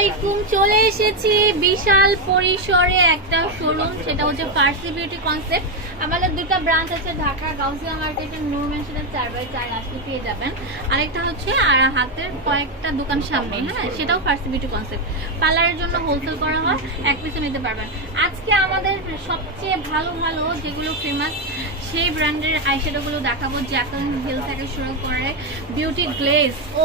আলাইকুম, চলে এসেছি বিশাল পরিসরে একটা শোরুম সেটা হচ্ছে ফার্সি বিউটি কনসেপ্ট আমাদের দুটো ব্রাঞ্চ আছে ঢাকা, গাউসিয়া মার্কেটের নূর মেনশনের চার বাই চার আসলে পেয়ে যাবেন। আরেকটা হচ্ছে, আর হাতের কয়েকটা দোকান সামনে হ্যাঁ? সেটাও ফার্সি বিউটি কনসেপ্ট পার্লারের জন্য হোলসেল করা হয়, এক পিসে নিতে পারবেন। আজকে আমাদের সবচেয়ে ভালো ভালো যেগুলো ফেমাস সেই ব্র্যান্ডের আইশ্যাডোগুলো দেখাবো জ্যাকন হিল থেকে শুরু করে বিউটি গ্লেজ ও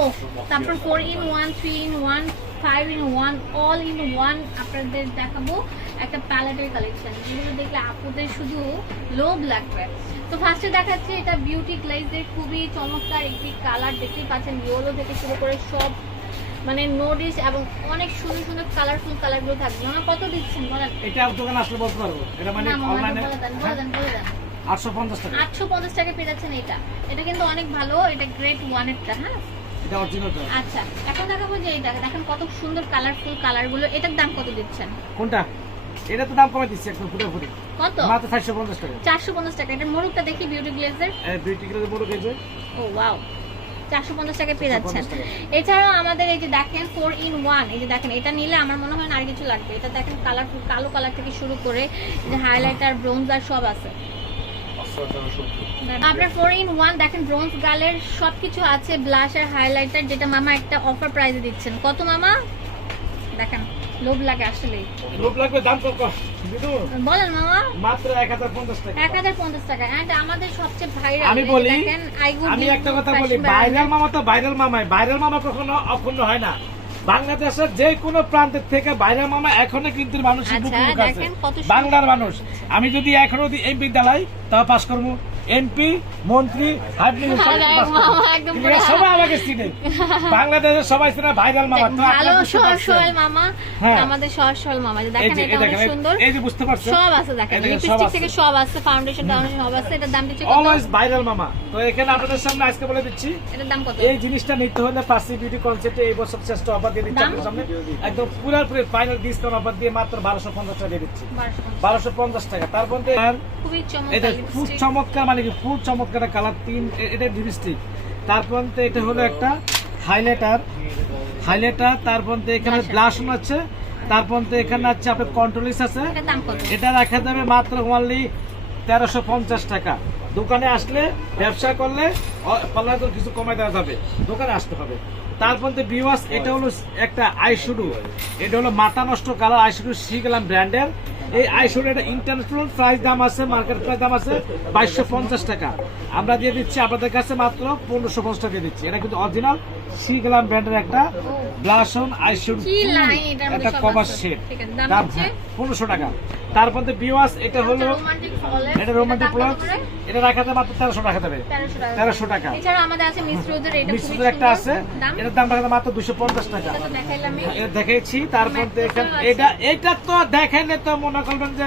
তারপর four in one three in one five in one all in one আপনাদের দেখাবো একটা প্যালেটের কালেকশন যেগুলো দেখলে আপুদের শুধু লোভ লাগবে। তো ফার্স্টে দেখাচ্ছি এটা বিউটি গ্লেজের খুবই চমৎকার একটি কালার দেখতেই পাচ্ছেন ইয়েলো থেকে শুরু করে সব মানে নোটিস এবং অনেক সুন্দর সুন্দর কালারফুল কালারগুলো থাকবে। মামা কত দিচ্ছেন বলেন? এটা দোকানে আসলে বলতে পারব। এটা মানে অনলাইনে বলে দেন বলে দেন বলে দেন। আটশো পঞ্চাশ টাকা। আটশো পঞ্চাশ টাকা পেয়ে যাচ্ছেন এটা। এটা কিন্তু অনেক ভালো এটা গ্রেট ওয়ানেরটা হ্যাঁ? এটা অরিজিনাল আচ্ছা এখন দেখাবো যে এটা দেখেন কত সুন্দর কালারফুল কালারগুলো এটার দাম কত দিচ্ছেন? কোনটা? এটা তো দাম কমে দিচ্ছে একদম ফুটে ফুটে। কত? মাত্র চারশো পঞ্চাশ টাকা। চারশো পঞ্চাশ টাকা। এটার মোড়কটা দেখি বিউটি গ্লেজের বিউটি কিলো বড় কেজি ও ওয়াও টাকা পেয়ে যাচ্ছেন। এছাড়াও আমাদের এই যে দেখেন ফোর ইন ওয়ান এই যে দেখেন এটা নিলে আমার মনে হয় না আর কিছু লাগবে। এটা দেখেন কালো কালার থেকে শুরু করে এই যে হাইলাইটার ব্রোঞ্জার সব আছে। আপনার ফোর ইন ওয়ান দেখেন ব্রোঞ্জ গালের সবকিছু আছে ব্লাশ আর হাইলাইটার যেটা মামা একটা অফার প্রাইসে দিচ্ছেন। কত মামা? দেখেন লোভ লাগে আসলেই। লোক লাগবে দাম কত বলেন মামা। মাত্র এক হাজার পঞ্চাশ টাকা। এক হাজার পঞ্চাশ টাকা। And আমাদের সবচেয়ে ভাইরাল আমি বলি দেখেন আমি একটা কথা বলি ভাইরাল মামা তো ভাইরাল মামাই ভাইরাল মামা কখনো অপূর্ণ হয় না। বাংলাদেশের যে কোনো প্রান্তের থেকে ভাইরাল মামা এখনও কিন্তু মানুষের আচ্ছা, বুকে। বাংলার মানুষ। আমি যদি এখনও এমপি দালাই তা পাশ করব। এমপি মন্ত্রী সবাই আমাকে চিনে বাংলাদেশের সবাই চিনে ভাইরাল মামা ভালো সহজ সরল মামা হ্যাঁ। আমাদের সহজ সরল মামা। দেখেন এটা এই অনেক সুন্দর। এই যে বুঝতে পারছেন সব আছে দেখেন সব লিপস্টিক আছে। থেকে সব আছে ফাউন্ডেশন টাউন্ডেশন সব আছে। এটার দাম দিচ্ছে কত? অলওয়েজ ভাইরাল মামা। তো এখানে আপনাদের সামনে আজকে বলে দিচ্ছি এটার দাম কত? এই জিনিসটা নিতে হলে ফার্সি বিউটি কনসেপ্টে এই বছর শ্রেষ্ঠ অফার দিয়ে দিচ্ছি আপনাদের সামনে। একদম পুরোপুরি ফাইনাল ডিসকাউন্ট অফার দিয়ে মাত্র বারোশো পঞ্চাশ টাকা দিয়ে দিচ্ছি। 1250 বারোশো পঞ্চাশ টাকা। তার মধ্যে আর খুবই এটা চমৎকার ফুড চমৎকার মানে কি ফুড চমৎকার কালার তিন এটা লিপস্টিক তারপর এটা হলো একটা হাইলাইটার হাইলাইটার তারপর এখানে। ব্লাশ আছে। তারপর এখানে আছে আপনার কন্ট্রোলিস আছে। এটা রাখা যাবে মাত্র অনলি তেরোশো পঞ্চাশ টাকা। দোকানে আসলে ব্যবসা করলে পাল্লা তো কিছু কমাই দেওয়া যাবে। দোকানে আসতে হবে। তারপর বিওয়াস এটা হলো একটা আইশুডু। এটা হলো মাথা নষ্ট কালার আইশুডু সি গেলাম ব্র্যান্ডের এই আইশুডু এটা ইন্টারন্যাশনাল প্রাইস দাম আছে মার্কেট প্রাইস দাম আছে বাইশশো পঞ্চাশ টাকা। আমরা দিয়ে দিচ্ছি আপনাদের কাছে মাত্র পনেরোশো পঞ্চাশ টাকা দিয়ে দিচ্ছি। এটা কিন্তু অরিজিনাল সি গেলাম ব্র্যান্ডের একটা ব্লাসন মধ্যে একটা কভার আছে, দাম দাম পনেরোশো টাকা। তারপর বিওয়াস এটা হলো এটা রোমান্টিক করে? এটা রাখা যাবে মাত্র তেরোশো টাকা দেবে। তেরোশো টাকা। মিশ্রিত একটা আছে। এটার দাম রাখা যাবে মাত্র দুশো পঞ্চাশ টাকা। এটা দেখেছি তারপর এটা এটা তো দেখাইলে তো মনে করবেন যে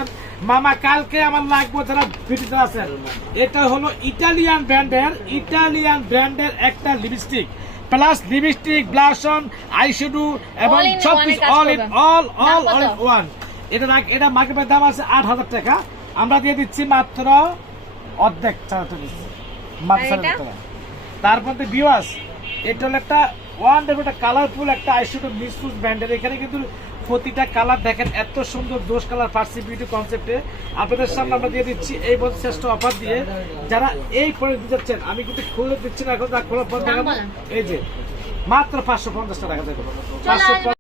মামা কালকে আমার লাগবে যারা ভিডিওতে আছেন এটা হলো ইটালিয়ান ব্র্যান্ডের ইটালিয়ান ব্র্যান্ডের একটা lipstick plus lipstick blush on eyeshadow এবং সব কিছু all in. All all? All one এটা এটা মার্কেটের দাম আছে আট হাজার টাকা আমরা দিয়ে দিচ্ছি মাত্র অর্ধেক দিচ্ছি মাত্র। তারপর বিওয়াস এটা হলো একটা ওয়ান একটা কালারফুল একটা আইশুটো মিসফুজ ব্র্যান্ডের এখানে কিন্তু প্রতিটা কালার দেখেন এত সুন্দর দোষ কালার ফার্সি বিউটি কনসেপ্টে আপনাদের সামনে আমরা দিয়ে দিচ্ছি এই বছর শ্রেষ্ঠ অফার দিয়ে। যারা এই প্রোডাক্ট দিতে যাচ্ছেন আমি কিন্তু খুলে দিচ্ছি না এখন খোলা পর এই যে মাত্র পাঁচশো পঞ্চাশ টাকা দেখো পাঁচশো